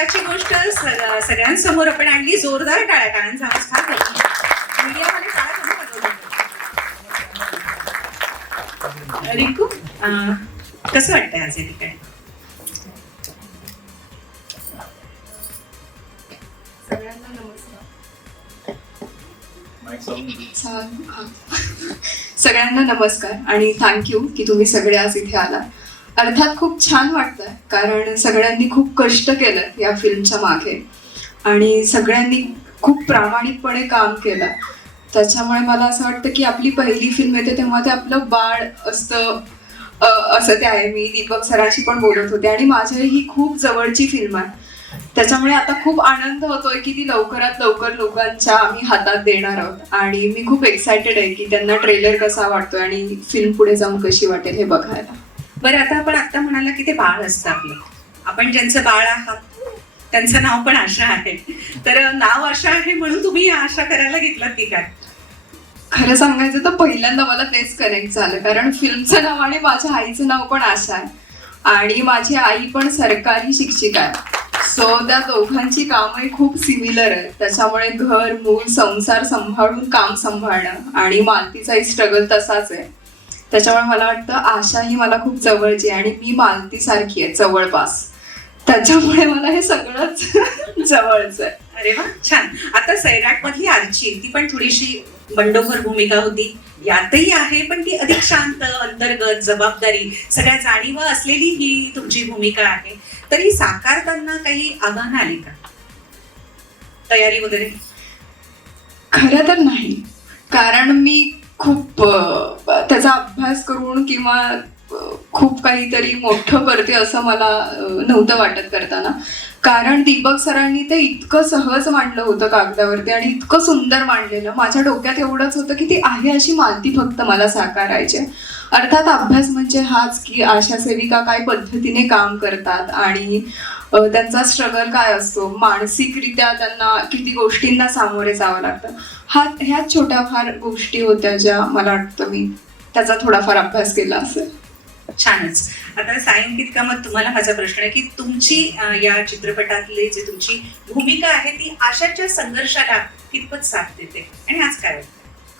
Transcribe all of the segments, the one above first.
आनंदाची गोष्ट सगळ्यांसमोर आपण आणली. जोरदार टाळ्या, टाळ्यांचा आवाज फार करतो. मीडियामध्ये टाळ्या कमी वाजवतात. रिंकू, कसं वाटतंय आज या ठिकाणी? सगळ्यांना नमस्कार. सगळ्यांना नमस्कार आणि थँक्यू की तुम्ही सगळे आज इथे आलात. अर्थात खूप छान वाटतंय कारण सगळ्यांनी खूप कष्ट केलं या फिल्मच्या मागे आणि सगळ्यांनी खूप प्रामाणिकपणे काम केलं. त्याच्यामुळे मला असं वाटतं की आपली पहिली फिल्म येते तेव्हा ते आपलं बाळ असतं असं ते आहे. मी दीपक सरांशी पण बोलत होते आणि माझ्याही ही खूप जवळची फिल्म आहे. त्याच्यामुळे आता खूप आनंद होतोय की ती लवकरात लवकर लोकांच्या आम्ही हातात देणार आहोत आणि मी खूप एक्सायटेड आहे की त्यांना ट्रेलर कसा वाटतोय आणि फिल्म पुढे जाऊन कशी वाटेल हे बघायला. बरं, आता आपण आता म्हणाला की ते बाळ असतं आपलं. आपण ज्यांचं बाळ आहात त्यांचं नाव पण आशा आहे. तर नाव आशा आहे म्हणून तुम्ही आशा करायला घेतलात की काय? खरं सांगायचं तर पहिल्यांदा मला तेच कनेक्ट झालं कारण फिल्मचं नाव आणि माझ्या आईचं नाव पण आशा आहे आणि माझी आई पण सरकारी शिक्षिका आहे. सो त्या दोघांची कामही खूप सिमिलर आहे. त्याच्यामुळे घर, मूल, संसार सांभाळून काम सांभाळणं आणि मालतीचाही स्ट्रगल तसाच आहे. त्याच्यामुळे मला वाटतं आशा ही मला खूप जवळची आहे आणि मी मालतीसारखी आहे जवळपास. त्याच्यामुळे मला हे सगळंच जवळच आहे. अरे वा, छान. आता सैराट मधली आरची ती पण थोडीशी बंडखोर भूमिका होती, यातही आहे, पण ती अधिक शांत, अंतर्गत, जबाबदारी, सगळ्या जाणीवा असलेली ही तुमची भूमिका आहे. तर ही साकारताना काही आव्हानं आली का, तयारी वगैरे? खरं तर नाही, कारण मी खूप त्याचा अभ्यास करून किंवा खूप काहीतरी मोठं करते असं मला नव्हतं वाटत करताना. कारण दीपक सरांनी ते इतकं सहज मांडलं होतं कागदावरती आणि इतकं सुंदर मांडलेलं. माझ्या डोक्यात एवढंच होतं की ती आहे अशी मालती फक्त मला साकारायची. अर्थात अभ्यास म्हणजे हाच की आशा सेविका काय पद्धतीने काम करतात आणि त्यांचा स्ट्रगल काय असतो, मानसिकरित्या त्यांना किती गोष्टींना सामोरे जावं लागतं. ह्या छोट्या फार गोष्टी होत्या ज्या मला वाटतं मी त्याचा थोडाफार अभ्यास केला असेल. छानच. आता सायंकित कामत, तुम्हाला माझा प्रश्न आहे की तुमची या चित्रपटातली जी तुमची भूमिका आहे ती आशाच्या संघर्षाला कितपत साथ देते आणि आज काय वाटतं?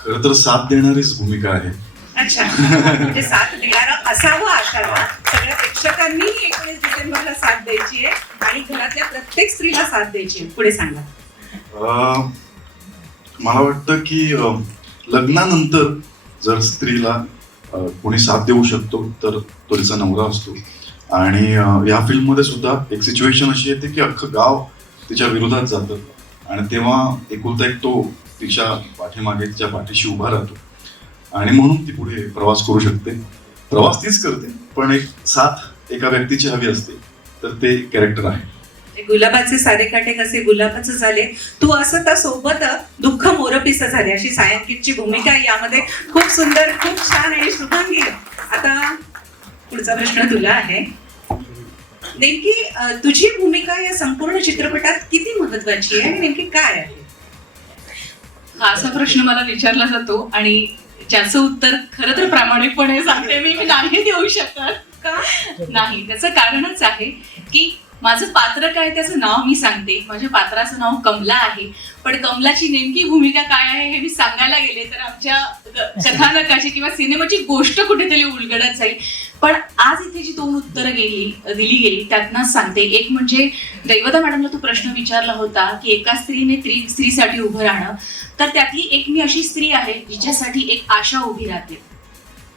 खरं तर साथ देणारीच भूमिका आहे. अच्छा, म्हणजे साथ देणारा असावं आशाला. सगळ्या प्रेक्षकांनी 19 डिसेंबरला साथ द्यायची आहे आणि घरातल्या प्रत्येक स्त्रीला साथ द्यायची आहे. पुढे सांगा. मला वाटतं की लग्नानंतर जर स्त्रीला कोणी साथ देऊ शकतो तर तो तिचा नवरा असतो. आणि या फिल्ममध्ये सुद्धा एक सिच्युएशन अशी येते की अख्खं गाव तिच्या विरोधात जातं आणि तेव्हा एकुलता एक तो तिच्या पाठीमागे तिच्या पाठीशी उभा राहतो आणि म्हणून ती पुढे प्रवास करू शकते. प्रवास तीच करते पण एक साथ एका व्यक्तीची हवी असते, तर ते कॅरेक्टर आहे. गुलाबाचे सारे काटे कसे गुलाबाचे झाले, तू असं त्या सोबत दुःख मोरपिस झाले, अशी सायंकितची भूमिका यामध्ये. खूप सुंदर, खूप छान. आणि शुभांगी, आता पुढचा प्रश्न तुला आहे. नेमकी तुझी भूमिका या संपूर्ण चित्रपटात किती महत्वाची आहे आणि नेमकी काय आहे? हा असा प्रश्न मला विचारला जातो आणि ज्याचं उत्तर खरं तर प्रामाणिकपणे सांगते मी नाही देऊ शकत. का नाही, त्याचं कारणच आहे की माझं पात्र काय त्याचं नाव मी सांगते. माझ्या पात्राचं नाव कमला आहे, पण कमलाची नेमकी भूमिका काय आहे हे मी सांगायला गेले तर आमच्या कथानकाची किंवा सिनेमाची गोष्ट कुठेतरी उलगडत जाईल. पण आज इथे जी 2 उत्तरं दिली गेली त्यातनंच सांगते. एक म्हणजे दैवता मॅडमला तू प्रश्न विचारला होता की एका स्त्रीने स्त्रीसाठी उभं राहणं, तर त्यातली एक मी अशी स्त्री आहे जिच्यासाठी एक आशा उभी राहते.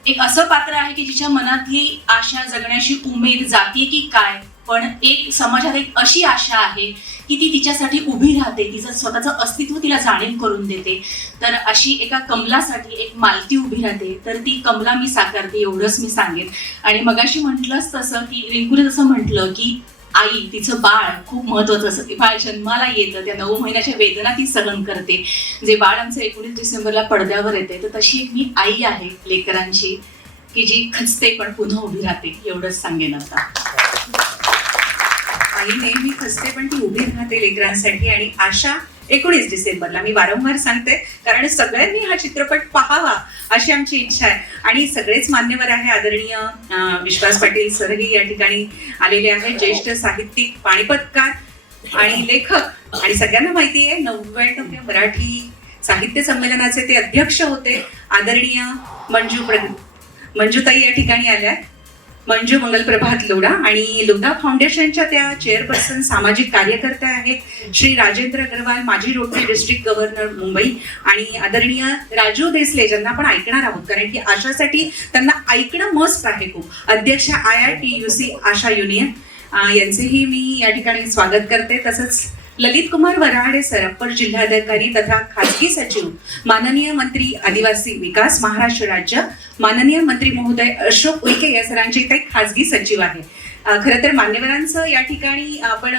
एक असं पात्र आहे की जिच्या मनातली आशा जगण्याची उमेद जाते की काय, पण एक समाजात एक अशी आशा आहे की ती तिच्यासाठी उभी राहते, तिचं स्वतःचं अस्तित्व तिला जाणीव करून देते. तर अशी एका कमलासाठी एक मालती उभी राहते, तर ती कमला मी साकारते, एवढंच मी सांगेन. आणि मगाशी म्हटलंच तसं की रिंकूने जसं म्हटलं की आई, तिचं बाळ खूप महत्वाचं असतं. ते बाळ जन्माला येतं, त्या 9 महिन्याच्या वेदना ती सहन करते. जे बाळ आमचं 19 डिसेंबरला पडद्यावर येते, तर तशी एक मी आई आहे लेकरांची की जी खचते पण पुन्हा उभी राहते, एवढंच सांगेन. आता आई नेहमी खचते पण ती उभी राहते लेकरांसाठी. आणि आशा 19 डिसेंबरला, मी वारंवार सांगते कारण सगळ्यांनी हा चित्रपट पाहावा अशी आमची इच्छा आहे. आणि सगळेच मान्यवर आहे, आदरणीय विश्वास पाटील सरही या ठिकाणी आलेले आहेत, ज्येष्ठ साहित्यिक, पानिपतकार, आणि लेखक आणि सगळ्यांना माहिती आहे 99व्या मराठी साहित्य संमेलनाचे ते अध्यक्ष होते. आदरणीय मंजूताई या ठिकाणी आल्या. मंजू मंगलप्रभात लोढा आणि लोढा फाउंडेशनच्या त्या चेअरपर्सन सामाजिक कार्यकर्त्या आहेत श्री राजेंद्र अग्रवाल, माजी रोटरी डिस्ट्रिक्ट गव्हर्नर मुंबई, आणि आदरणीय राजू देसले ज्यांना आपण ऐकणार आहोत कारण की आशासाठी त्यांना ऐकणं मस्ट आहे खूप, अध्यक्ष IRTUC आशा युनियन यांचेही मी या ठिकाणी स्वागत करते. तसंच ललित कुमार वराडे सर, अप्पर जिल्हाधिकारी तथा खासगी सचिव, माननीय मंत्री आदिवासी विकास महाराष्ट्र राज्य, माननीय मंत्री महोदय अशोक उईके या सरांचे इथे खासगी सचिव आहे. खरं तर मान्यवरांचं या ठिकाणी आपण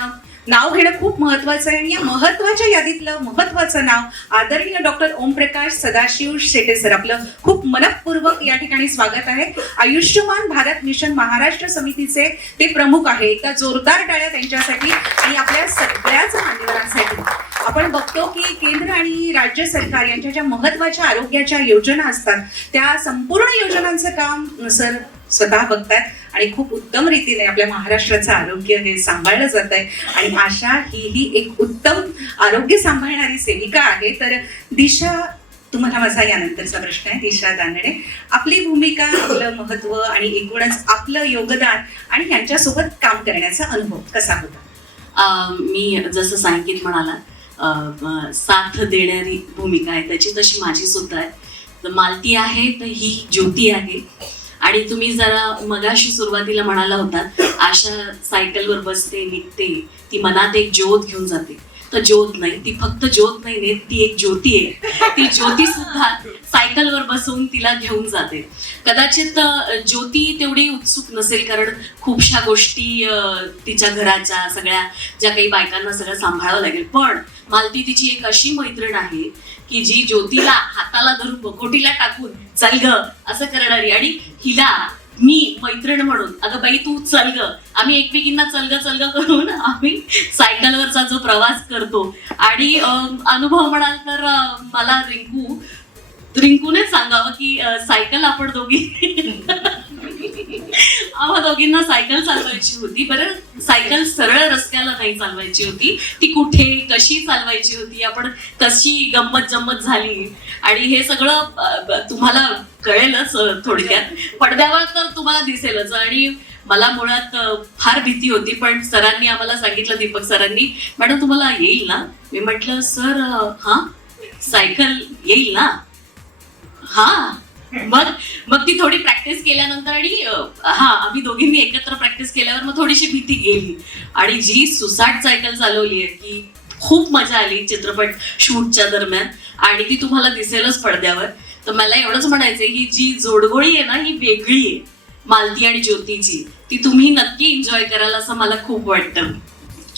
नाव घेणं खूप महत्वाचं आहे आणि या महत्वाच्या यादीतलं महत्वाचं नाव आदरणीय डॉक्टर ओमप्रकाश सदाशिव शेटे सर, आपलं खूप मनपूर्वक या ठिकाणी स्वागत आहे. आयुष्यमान भारत मिशन महाराष्ट्र समितीचे ते प्रमुख आहे. एकदा जोरदार टाळ्या त्यांच्यासाठी आणि आपल्या सगळ्याच मान्यवरांसाठी. आपण बघतो की केंद्र आणि राज्य सरकार यांच्या ज्या महत्वाच्या आरोग्याच्या योजना असतात त्या संपूर्ण योजनांचं काम सर स्वतः बघतात आणि खूप उत्तम रीतीने आपल्या महाराष्ट्राचं आरोग्य हे सांभाळलं जात आहे. आणि आशा ही एक उत्तम आरोग्य सांभाळणारी सेविका आहे. तर दिशा, तुम्हाला माझा यानंतरचा प्रश्न आहे. दिशा दानडे, आपली भूमिका, आपलं महत्व आणि एकूणच आपलं योगदान आणि यांच्यासोबत काम करण्याचा अनुभव कसा होता? मी जसं सांगित म्हणाला साथ देणारी भूमिका आहे त्याची, तशी माझी सुद्धा आहे. तर मालती आहे तर ही ज्योती आहे. आणि तुम्ही जरा मगाशी सुरुवातीला म्हणाला होता आशा सायकलवर बसते, निघते, ती मनात एक ज्योत घेऊन जाते. तर ज्योत नाही, ती फक्त ज्योत नाही नेत, ती एक ज्योती आहे. ती ज्योती सुद्धा सायकलवर बसवून तिला घेऊन जाते. कदाचित ज्योती तेवढी उत्सुक नसेल कारण खूपशा गोष्टी तिच्या घराच्या सगळ्या ज्या काही बायकांना सगळं सांभाळावं लागेल. पण मालती तिची एक अशी मैत्रीण आहे की जी ज्योतीला हाताला धरून बकोटीला टाकून चल ग असं करणारी, आणि हिला मी मैत्रीण म्हणून अगं बाई तू चल ग, आम्ही एकमेकींना चल ग करून आम्ही सायकलवरचा जो प्रवास करतो. आणि अनुभव म्हणाल तर मला रिंकूने सांगावं की सायकल आपण आम्हा दोघींना सायकल चालवायची होती. बरं, सायकल सरळ रस्त्याला नाही चालवायची होती, ती कुठे कशी चालवायची होती, आपण कशी गंमत जम्मत झाली आणि हे सगळं तुम्हाला कळेलच थोडक्यात. पडद्यावर तर तुम्हाला दिसेलच. आणि मला मुळात फार भीती होती, पण सरांनी आम्हाला सांगितलं, दीपक सरांनी, मॅडम तुम्हाला येईल ना? मी म्हटलं सर हां सायकल येईल ना? हां. मग ती थोडी प्रॅक्टिस केल्यानंतर आणि आम्ही दोघींनी एकत्र प्रॅक्टिस केल्यावर मग थोडीशी भीती गेली. आणि जी सुसाट सायकल चालवली आहे की खूप मजा आली चित्रपट शूटच्या दरम्यान, आणि ती तुम्हाला दिसेलच पडद्यावर. तर मला एवढंच म्हणायचंय ही जी जोडगोळी आहे ना ही वेगळी आहे मालती आणि ज्योतीची, ती तुम्ही नक्की एन्जॉय कराल असं मला खूप वाटतं.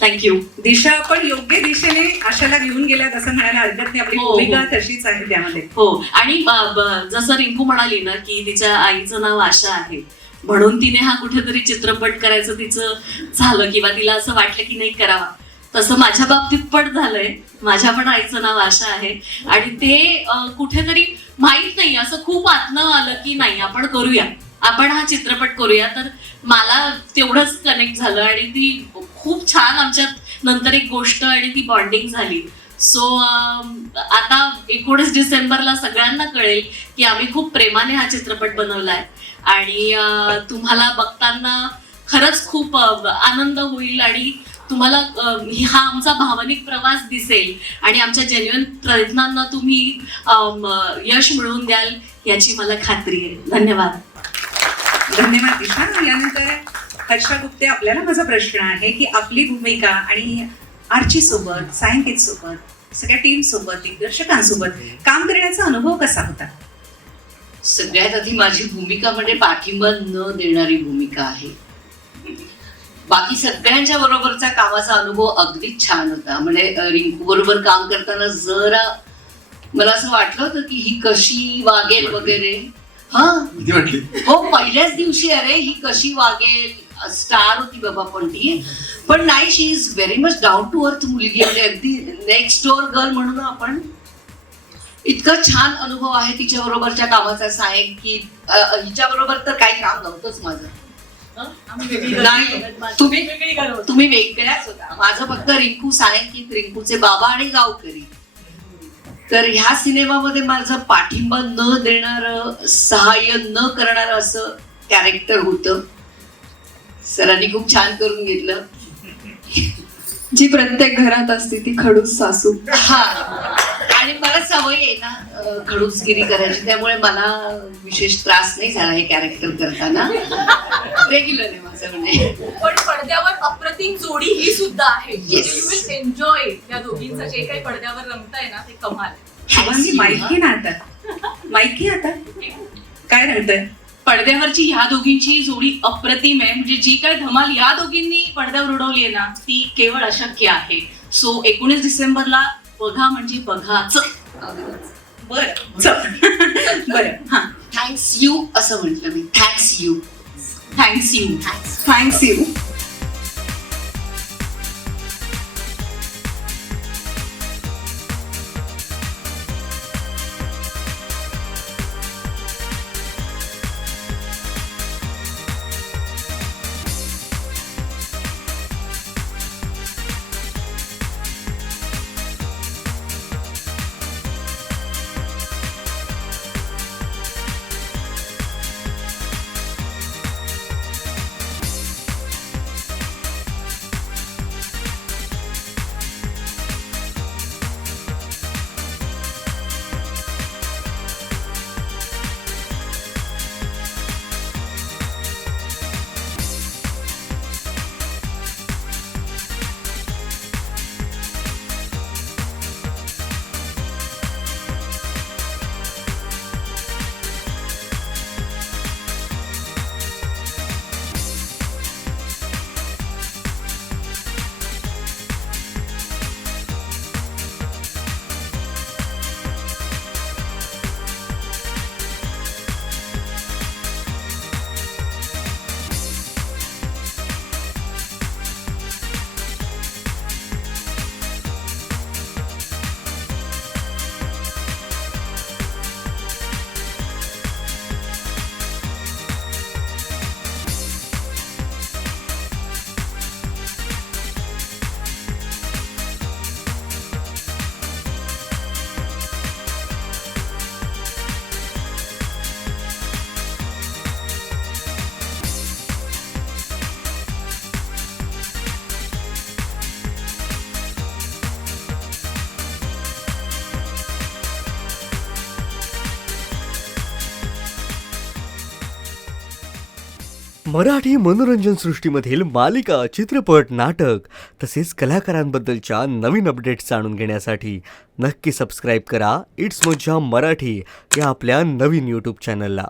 थँक्यू. दिशा, आपण योग्य दिशेने आशाला घेऊन गेल्यात असं म्हणायला हरकत नाही. आपली भूमिका तशीच आहे त्यामध्ये. हो. आणि जसं रिंकू म्हणाली ना की तिच्या आईचं नाव आशा आहे म्हणून तिने हा कुठेतरी चित्रपट करायचं तिचं झालं किंवा तिला असं वाटलं की नाही करावा, तसं माझ्या बाबतीत पण झालंय. माझ्या पण आईचं नाव आशा आहे आणि ते कुठेतरी माहित नाही असं खूप आतनं आलं की नाही आपण करूया, आपण हा चित्रपट करूया. तर मला तेवढंच कनेक्ट झालं आणि ती खूप छान आमच्यात नंतर एक गोष्ट आणि ती बॉन्डिंग झाली. सो आता 19 डिसेंबरला सगळ्यांना कळेल की आम्ही खूप प्रेमाने हा चित्रपट बनवलाय आणि तुम्हाला बघताना खरंच खूप आनंद होईल आणि तुम्हाला हा आमचा भावनिक प्रवास दिसेल आणि आमच्या जेन्युइन प्रयत्नांना तुम्ही यश मिळवून द्याल याची मला खात्री आहे. धन्यवाद. धन्यवाद दिशा. यानंतर हर्षा गुप्ते, आपल्याला माझा प्रश्न आहे की आपली भूमिका आणि आर्ची सोबत, सायंकित सोबत, सगळ्या टीम सोबत, दिग्दर्शकांसोबत काम करण्याचा अनुभव कसा होता? सगळ्यात आधी माझी भूमिका म्हणजे पाठिंबा न देणारी भूमिका आहे. बाकी सगळ्यांच्या बरोबरचा कामाचा अनुभव अगदीच छान होता. म्हणजे रिंकू बरोबर काम करताना जरा मला असं वाटलं होतं की ही कशी वागेल वगैरे. किती वाटली? हो, पहिल्याच दिवशी अरे ही कशी वागेल, स्टार होती बाबा पण नाही, she is very much down to earth मुलगी, म्हणजे अगदी नेक्स्ट डोअर गर्ल म्हणून आपण. इतका छान अनुभव आहे तिच्या बरोबरच्या कामाचा. की हिच्या बरोबर तर काही काम नव्हतंच माझं. नाही तुम्ही वेगळ्याच होता. माझं फक्त रिंकू सायंकित, रिंकूचे बाबा आणि गावकरी. तर ह्या सिनेमामध्ये माझं पाठिंबा न देणारं, सहाय्य न करणारं असं कॅरेक्टर होतं. सरांनी खूप छान करून घेतलं. जी प्रत्येक घरात असते ती खडूस सासू. हा, आणि मला सवय आहे ना खडूसगिरी करायची, त्यामुळे मला विशेष त्रास नाही झाला हे कॅरेक्टर करताना. रेग्युलर आहे माझं म्हणजे. पण पडद्यावर अप्रतिम जोडी ही सुद्धा आहे. Yes. यू विल एन्जॉय त्या दोघींचं जे काही पडद्यावर रंगतंय ना ते कमाल. शुभांगी माहिती ना आता, माहिती आता काय रंगतंय? पडद्यावरची ह्या दोघींची जोडी अप्रतिम आहे. म्हणजे जी काय धमाल या दोघींनी पडद्यावर उडवली आहे ना ती केवळ अशक्य आहे. सो 19 डिसेंबरला बघा म्हणजे बघाच. बरं हा, थँक्स यू असं म्हटलं मी. Thanks you. Thanks you. Thanks you. Marathi मनोरंजन सृष्टीमधील मालिका, चित्रपट, नाटक तसेच कलाकारांबद्दलच्या नवीन अपडेट्स जाणून घेण्यासाठी नक्की सबस्क्राईब करा इट्स मज्जा मराठी या आपल्या नवीन यूट्यूब चॅनलला.